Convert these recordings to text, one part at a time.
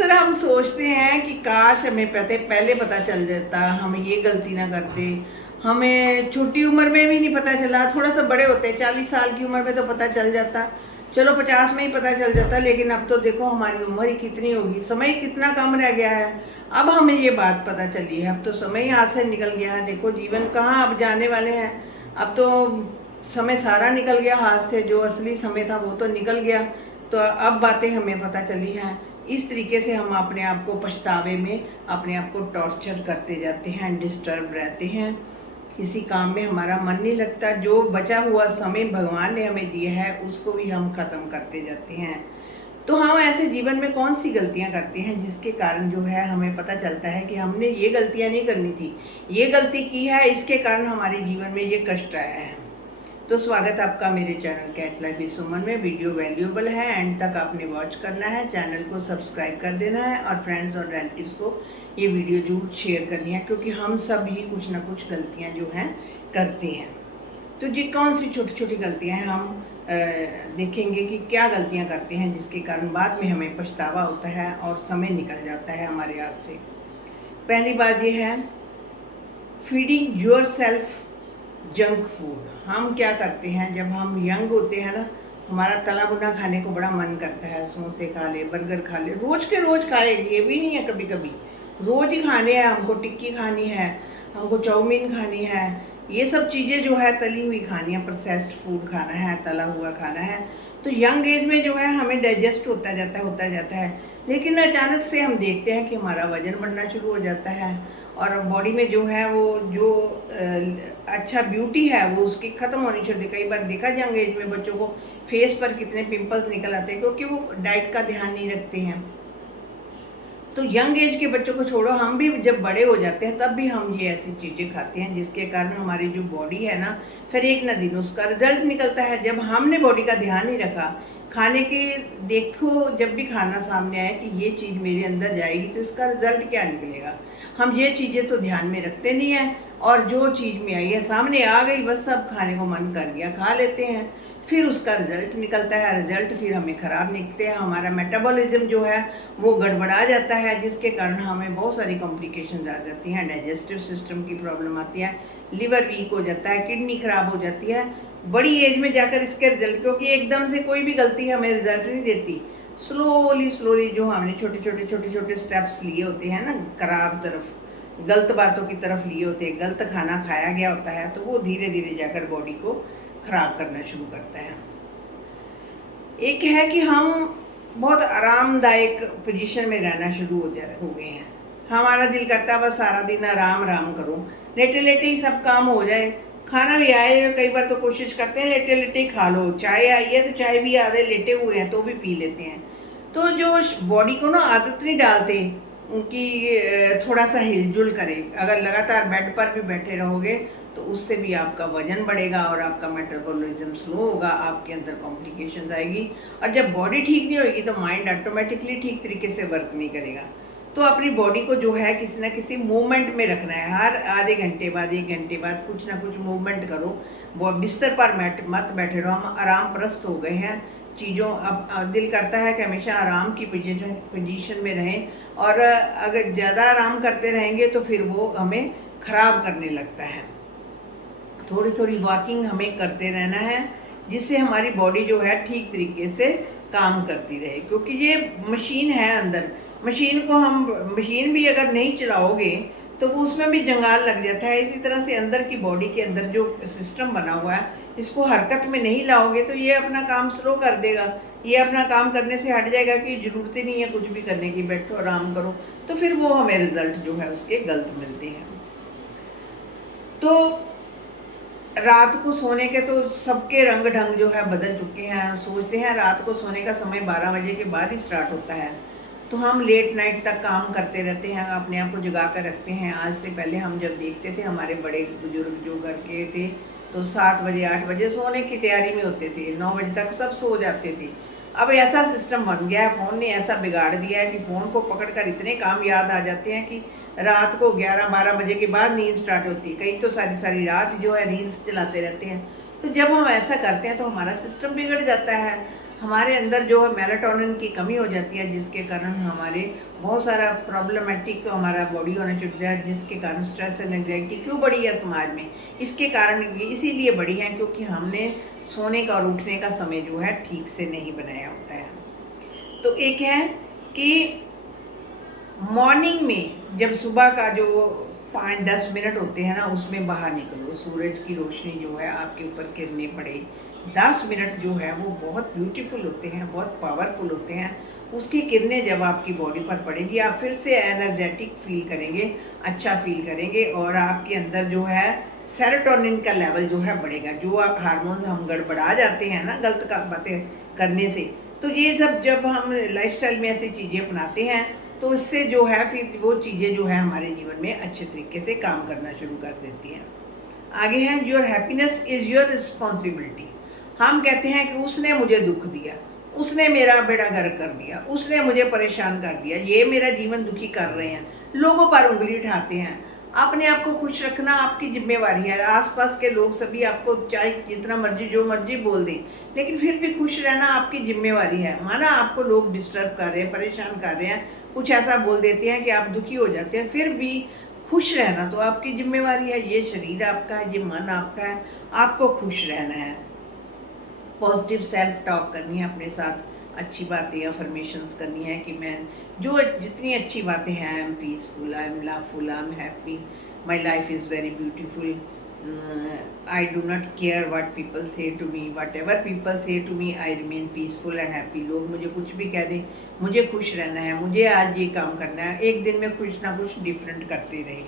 Sir हम सोचते हैं कि काश हमें पहले पता चल जाता, हम ये गलती ना करते। हमें छोटी उम्र में भी नहीं पता चला, थोड़ा सा बड़े होते 40 साल की उम्र में तो पता चल जाता, चलो 50 में ही पता चल जाता। लेकिन अब तो देखो हमारी उम्र ही कितनी होगी, समय कितना कम रह गया है। अब हमें ये बात पता चली है, अब तो समय ही हाथ से निकल गया है। देखो जीवन कहाँ अब जाने वाले हैं, अब तो समय सारा निकल गया हाथ से, जो असली समय था वो तो निकल गया। तो अब बातें हमें पता चली हैं। इस तरीके से हम अपने आप को पछतावे में अपने आप को टॉर्चर करते जाते हैं, डिस्टर्ब रहते हैं, किसी काम में हमारा मन नहीं लगता। जो बचा हुआ समय भगवान ने हमें दिया है उसको भी हम ख़त्म करते जाते हैं। तो हम ऐसे जीवन में कौन सी गलतियां करते हैं जिसके कारण जो है हमें पता चलता है कि हमने ये गलतियां नहीं करनी थी, ये गलती की है, इसके कारण हमारे जीवन में ये कष्ट आया है। तो स्वागत आपका मेरे चैनल कैट लाइफ विद सुमन में। वीडियो वैल्यूएबल है, एंड तक आपने वॉच करना है, चैनल को सब्सक्राइब कर देना है और फ्रेंड्स और रिलेटिव्स को ये वीडियो जरूर शेयर करनी है, क्योंकि हम सब ही कुछ ना कुछ गलतियां जो हैं करते हैं। तो जी कौन सी छोटी छोटी गलतियां हैं, हम देखेंगे कि क्या गलतियां करते हैं जिसके कारण बाद में हमें पछतावा होता है और समय निकल जाता है हमारे हाथ से। पहली बात ये है, feeding your self junk food. हम क्या करते हैं, जब हम यंग होते हैं ना, हमारा तला भुना खाने को बड़ा मन करता है, समोसे खा ले, बर्गर खा ले, रोज के रोज खाए, ये भी नहीं है कभी कभी, रोज ही खाने हैं। हमको टिक्की खानी है, हमको चाउमीन खानी है, ये सब चीज़ें जो है तली हुई खानी है, प्रोसेस्ड फूड खाना है, तला हुआ खाना है। तो यंग एज में जो है हमें डाइजेस्ट होता जाता है। लेकिन अचानक से हम देखते हैं कि हमारा वजन बढ़ना शुरू हो जाता है और बॉडी में जो है वो जो अच्छा ब्यूटी है वो उसकी ख़त्म होनी छोड़ दी। कई बार देखा यंग एज में बच्चों को फेस पर कितने पिंपल्स निकल आते हैं, क्योंकि वो डाइट का ध्यान नहीं रखते हैं। तो यंग एज के बच्चों को छोड़ो, हम भी जब बड़े हो जाते हैं तब भी हम ये ऐसी चीज़ें खाते हैं जिसके कारण हमारी जो बॉडी है ना, फिर एक न दिन उसका रिजल्ट निकलता है। जब हमने बॉडी का ध्यान नहीं रखा खाने के, देखो जब भी खाना सामने आए कि ये चीज़ मेरे अंदर जाएगी तो इसका रिजल्ट क्या निकलेगा, हम ये चीज़ें तो ध्यान में रखते नहीं हैं। और जो चीज़ में आई है सामने आ गई, बस सब खाने को मन कर गया, खा लेते हैं, फिर उसका रिजल्ट निकलता है। रिजल्ट फिर हमें ख़राब निकलते हैं, हमारा मेटाबॉलिज्म जो है वो गड़बड़ा जाता है, जिसके कारण हमें बहुत सारी कॉम्प्लिकेशंस आ जाती हैं। डाइजेस्टिव सिस्टम की प्रॉब्लम आती है, लिवर वीक हो जाता है, किडनी ख़राब हो जाती है बड़ी एज में जाकर इसके रिजल्ट। क्योंकि एकदम से कोई भी गलती हमें रिजल्ट नहीं देती, स्लोली जो हमने छोटे छोटे स्टेप्स लिए होते हैं ना, खराब तरफ, गलत बातों की तरफ लिए होते हैं, गलत खाना खाया गया होता है, तो वो धीरे धीरे जाकर बॉडी को ख़राब करना शुरू करता है। एक है कि हम बहुत आरामदायक पोजीशन में रहना शुरू हो गए हैं। हमारा दिल करता है बस सारा दिन आराम करो, लेटे लेटे ही सब काम हो जाए। खाना भी आए, कई बार तो कोशिश करते हैं लेटे लेटे ही खा लो, चाय आई है तो चाय भी आधे लेटे हुए हैं तो भी पी लेते हैं। तो जो बॉडी को ना आदत नहीं डालते कि थोड़ा सा हिलजुल करे। अगर लगातार बेड पर भी बैठे रहोगे तो उससे भी आपका वजन बढ़ेगा और आपका मेटाबॉलिज्म स्लो होगा, आपके अंदर कॉम्प्लिकेशन आएगी। और जब बॉडी ठीक नहीं होगी तो माइंड ऑटोमेटिकली ठीक तरीके से वर्क नहीं करेगा। तो अपनी बॉडी को जो है किसी ना किसी मूवमेंट में रखना है। हर आधे घंटे बाद, 1 घंटे बाद कुछ ना कुछ मूवमेंट करो। वो बिस्तर पर मत बैठे रहो। हम आराम प्रस्त हो गए हैं चीज़ों, अब दिल करता है कि हमेशा आराम की पोजीशन में रहें, और अगर ज़्यादा आराम करते रहेंगे तो फिर वो हमें ख़राब करने लगता है। थोड़ी थोड़ी वॉकिंग हमें करते रहना है, जिससे हमारी बॉडी जो है ठीक तरीके से काम करती रहे। क्योंकि ये मशीन है अंदर, मशीन भी अगर नहीं चलाओगे तो वो उसमें भी जंगाल लग जाता है। इसी तरह से अंदर की बॉडी के अंदर जो सिस्टम बना हुआ है, इसको हरकत में नहीं लाओगे तो ये अपना काम स्लो कर देगा, ये अपना काम करने से हट जाएगा कि ज़रूरत ही नहीं है कुछ भी करने की, बैठो आराम करो। तो फिर वो हमें रिजल्ट जो है उसके गलत मिलते हैं। तो रात को सोने के तो सबके रंग ढंग जो है बदल चुके हैं। सोचते हैं रात को सोने का समय 12 बजे के बाद ही स्टार्ट होता है, तो हम लेट नाइट तक काम करते रहते हैं, अपने आप को जगा कर रखते हैं। आज से पहले हम जब देखते थे, हमारे बड़े बुजुर्ग जो घर के थे तो 7 बजे 8 बजे सोने की तैयारी में होते थे, 9 बजे तक सब सो जाते थे। अब ऐसा सिस्टम बन गया है, फ़ोन ने ऐसा बिगाड़ दिया है कि फ़ोन को पकड़कर इतने काम याद आ जाते हैं कि रात को 11-12 बजे के बाद नींद स्टार्ट होती है। कई तो सारी सारी रात जो है रील्स चलाते रहते हैं। तो जब हम ऐसा करते हैं तो हमारा सिस्टम बिगड़ जाता है, हमारे अंदर जो है मेलाटोनिन की कमी हो जाती है, जिसके कारण हमारे बहुत सारा प्रॉब्लमेटिक हमारा बॉडी होने चुका है, जिसके कारण स्ट्रेस एंड एंग्जाइटी क्यों बढ़ी है समाज में। इसके कारण इसीलिए बढ़ी है क्योंकि हमने सोने का और उठने का समय जो है ठीक से नहीं बनाया होता है। तो एक है कि मॉर्निंग में जब सुबह का जो 5-10 मिनट होते हैं ना, उसमें बाहर निकलो, सूरज की रोशनी जो है आपके ऊपर किरणें पड़े। 10 मिनट जो है वो बहुत ब्यूटीफुल होते हैं, बहुत पावरफुल होते हैं। उसकी किरणें जब आपकी बॉडी पर पड़ेगी, आप फिर से एनर्जेटिक फील करेंगे, अच्छा फील करेंगे, और आपके अंदर जो है सेरोटोनिन का लेवल जो है बढ़ेगा। जो हार्मोन्स हम गड़बड़ा जाते हैं ना गलत का बातें करने से, तो ये सब जब हम लाइफस्टाइल में ऐसी चीज़ें अपनाते हैं तो इससे जो है फिर वो चीज़ें जो है हमारे जीवन में अच्छे तरीके से काम करना शुरू कर देती हैं। आगे है your happiness is your responsibility. हम कहते हैं कि उसने मुझे दुख दिया, उसने मेरा बेड़ा गर्क कर दिया, उसने मुझे परेशान कर दिया, ये मेरा जीवन दुखी कर रहे हैं, लोगों पर उंगली उठाते हैं। अपने आप को खुश रखना आपकी जिम्मेवारी है। आसपास के लोग सभी आपको चाहे जितना मर्जी जो मर्जी बोल दें, लेकिन फिर भी खुश रहना आपकी जिम्मेवारी है। माना आपको लोग डिस्टर्ब कर रहे हैं, परेशान कर रहे हैं, कुछ ऐसा बोल देते हैं कि आप दुखी हो जाते हैं, फिर भी खुश रहना तो आपकी जिम्मेवारी है। ये शरीर आपका है, ये मन आपका है, आपको खुश रहना है। पॉजिटिव सेल्फ टॉक करनी है अपने साथ, अच्छी बातें अफर्मेशंस करनी है कि मैं जो जितनी अच्छी बातें हैं, I am peaceful, I am loveful, I am happy, my life is very beautiful, I do not care what people say to me, whatever people say to me I remain peaceful and happy. लोग मुझे कुछ भी कह दें, मुझे खुश रहना है, मुझे आज ये काम करना है, एक दिन में कुछ ना कुछ डिफरेंट करते रहे।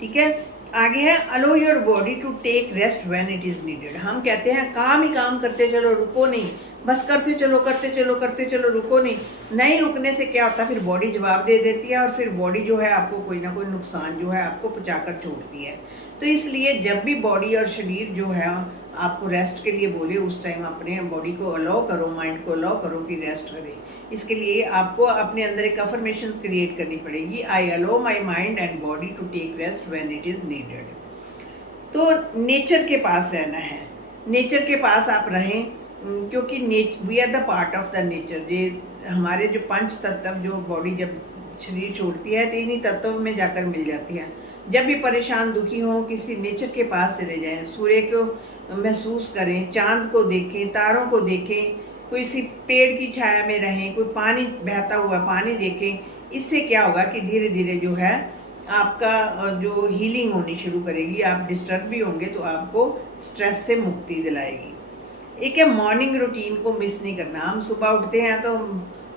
ठीक है, आगे है allow your body to take rest when it is needed. हम कहते हैं काम ही काम करते चलो, रुको नहीं, बस करते चलो करते चलो करते चलो, रुको नहीं। नहीं रुकने से क्या होता है, फिर बॉडी जवाब दे देती है, और फिर बॉडी जो है आपको कोई ना कोई नुकसान जो है आपको पहुँचाकर छोड़ती है। तो इसलिए जब भी बॉडी और शरीर जो है आपको रेस्ट के लिए बोले, उस टाइम अपने बॉडी को अलाउ करो, माइंड को अलाउ करो कि रेस्ट करे। इसके लिए आपको अपने अंदर एक अफर्मेशन क्रिएट करनी पड़ेगी, I allow my mind and body to take rest when it is needed. तो नेचर के पास रहना है, नेचर के पास आप रहें, क्योंकि we are the part of the nature. ये हमारे जो 5 तत्व जो बॉडी जब शरीर छोड़ती है तो इन्हीं तत्व में जाकर मिल जाती है। जब भी परेशान दुखी हो, किसी नेचर के पास चले जाएं, सूर्य को महसूस करें, चांद को देखें, तारों को देखें, कोई सी पेड़ की छाया में रहें, कोई पानी बहता हुआ पानी देखें। इससे क्या होगा कि धीरे धीरे जो है आपका जो हीलिंग होनी शुरू करेगी। आप डिस्टर्ब भी होंगे तो आपको स्ट्रेस से मुक्ति दिलाएगी। एक है मॉर्निंग रूटीन को मिस नहीं करना। हम सुबह उठते हैं तो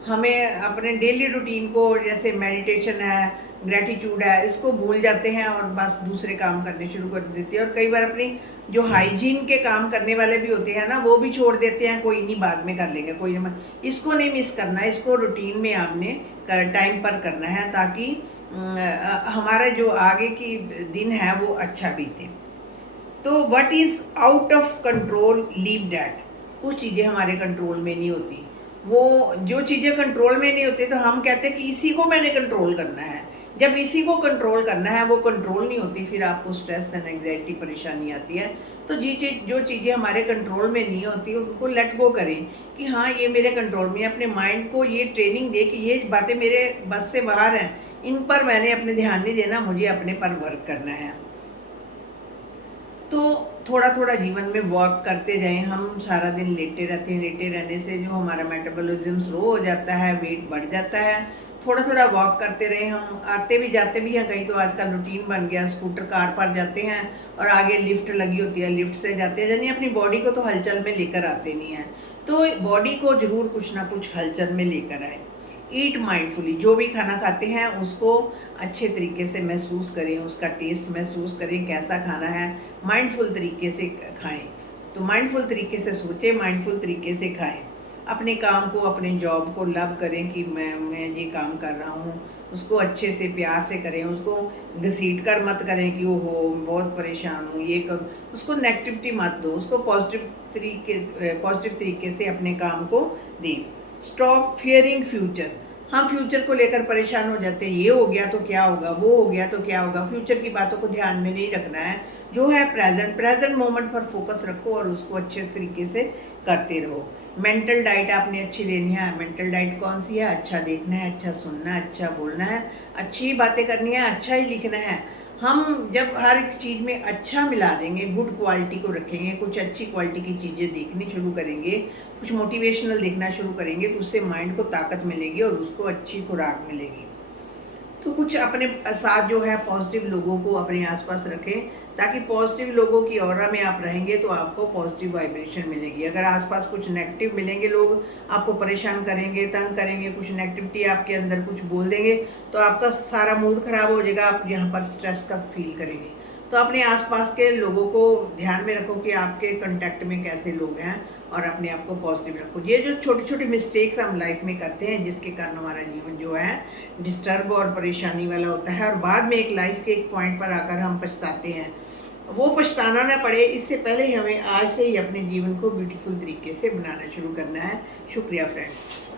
हमें अपने डेली रूटीन को, जैसे मेडिटेशन है, ग्रेटिट्यूड है, इसको भूल जाते हैं और बस दूसरे काम करने शुरू कर देते हैं। और कई बार अपनी जो हाइजीन के काम करने वाले भी होते हैं ना, वो भी छोड़ देते हैं, कोई नहीं बाद में कर लेंगे, कोई नहीं। इसको नहीं मिस करना, इसको रूटीन में आपने टाइम पर करना है, ताकि हमारा जो आगे की दिन है वो अच्छा बीते। तो what is out of control leave that. कुछ चीज़ें हमारे कंट्रोल में नहीं होती। वो जो चीज़ें कंट्रोल में नहीं होती तो हम कहते हैं कि इसी को मैंने कंट्रोल करना है। जब इसी को कंट्रोल करना है, वो कंट्रोल नहीं होती, फिर आपको स्ट्रेस एंड एंग्जाइटी परेशानी आती है। तो जो चीज़ें हमारे कंट्रोल में नहीं होती उनको लेट गो करें कि हाँ ये मेरे कंट्रोल में। अपने माइंड को ये ट्रेनिंग दे कि ये बातें मेरे बस से बाहर हैं, इन पर मैंने अपने ध्यान नहीं देना, मुझे अपने पर वर्क करना है। तो थोड़ा थोड़ा जीवन में वॉक करते जाएं। हम सारा दिन लेटे रहते हैं, लेटे रहने से जो हमारा मेटाबॉलिज्म स्लो हो जाता है, वेट बढ़ जाता है। थोड़ा थोड़ा वॉक करते रहें। हम आते भी जाते भी हैं, कहीं तो आजकल रूटीन बन गया, स्कूटर कार पर जाते हैं और आगे लिफ्ट लगी होती है, लिफ्ट से जाते हैं, यानी अपनी बॉडी को तो हलचल में लेकर आते नहीं हैं। तो बॉडी को ज़रूर कुछ ना कुछ हलचल में लेकर आए। ईट माइंडफुली, जो भी खाना खाते हैं उसको अच्छे तरीके से महसूस करें, उसका टेस्ट महसूस करें, कैसा खाना है, माइंडफुल तरीके से खाएं। तो माइंडफुल तरीके से सोचें, माइंडफुल तरीके से खाएं। अपने काम को, अपने जॉब को लव करें कि मैं ये काम कर रहा हूँ, उसको अच्छे से प्यार से करें। उसको घसीट कर मत करें कि ओहो बहुत परेशान हूँ ये करूँ, उसको नेगेटिविटी मत दो, उसको पॉजिटिव तरीके से अपने काम को दें। Stop fearing future. हम फ्यूचर को लेकर परेशान हो जाते हैं, ये हो गया तो क्या होगा, वो हो गया तो क्या होगा। फ्यूचर की बातों को ध्यान में नहीं रखना है। जो है प्रेजेंट मोमेंट पर फोकस रखो और उसको अच्छे तरीके से करते रहो। मेंटल डाइट आपने अच्छी लेनी है। मेंटल डाइट कौन सी है? अच्छा देखना है, अच्छा सुनना है, अच्छा बोलना है, अच्छी बातें करनी है, अच्छा ही लिखना है। हम जब हर एक चीज़ में अच्छा मिला देंगे, गुड क्वालिटी को रखेंगे, कुछ अच्छी क्वालिटी की चीज़ें देखनी शुरू करेंगे, कुछ मोटिवेशनल देखना शुरू करेंगे, तो उससे माइंड को ताकत मिलेगी और उसको अच्छी खुराक मिलेगी। तो कुछ अपने साथ जो है पॉजिटिव लोगों को अपने आसपास रखें, ताकि पॉजिटिव लोगों की ऑरा में आप रहेंगे तो आपको पॉजिटिव वाइब्रेशन मिलेगी। अगर आसपास कुछ नेगेटिव मिलेंगे, लोग आपको परेशान करेंगे, तंग करेंगे, कुछ नेगेटिविटी आपके अंदर कुछ बोल देंगे, तो आपका सारा मूड खराब हो जाएगा, आप यहाँ पर स्ट्रेस का फील करेंगे। तो अपने आसपास के लोगों को ध्यान में रखो कि आपके कांटेक्ट में कैसे लोग हैं, और अपने आप को पॉजिटिव रखो। ये जो छोटी छोटी मिस्टेक्स हम लाइफ में करते हैं, जिसके कारण हमारा जीवन जो है डिस्टर्ब और परेशानी वाला होता है, और बाद में एक लाइफ के एक पॉइंट पर आकर हम पछताते हैं, वो पछताना ना पड़े, इससे पहले हमें आज से ही अपने जीवन को ब्यूटीफुल तरीके से बनाना शुरू करना है। शुक्रिया फ्रेंड्स।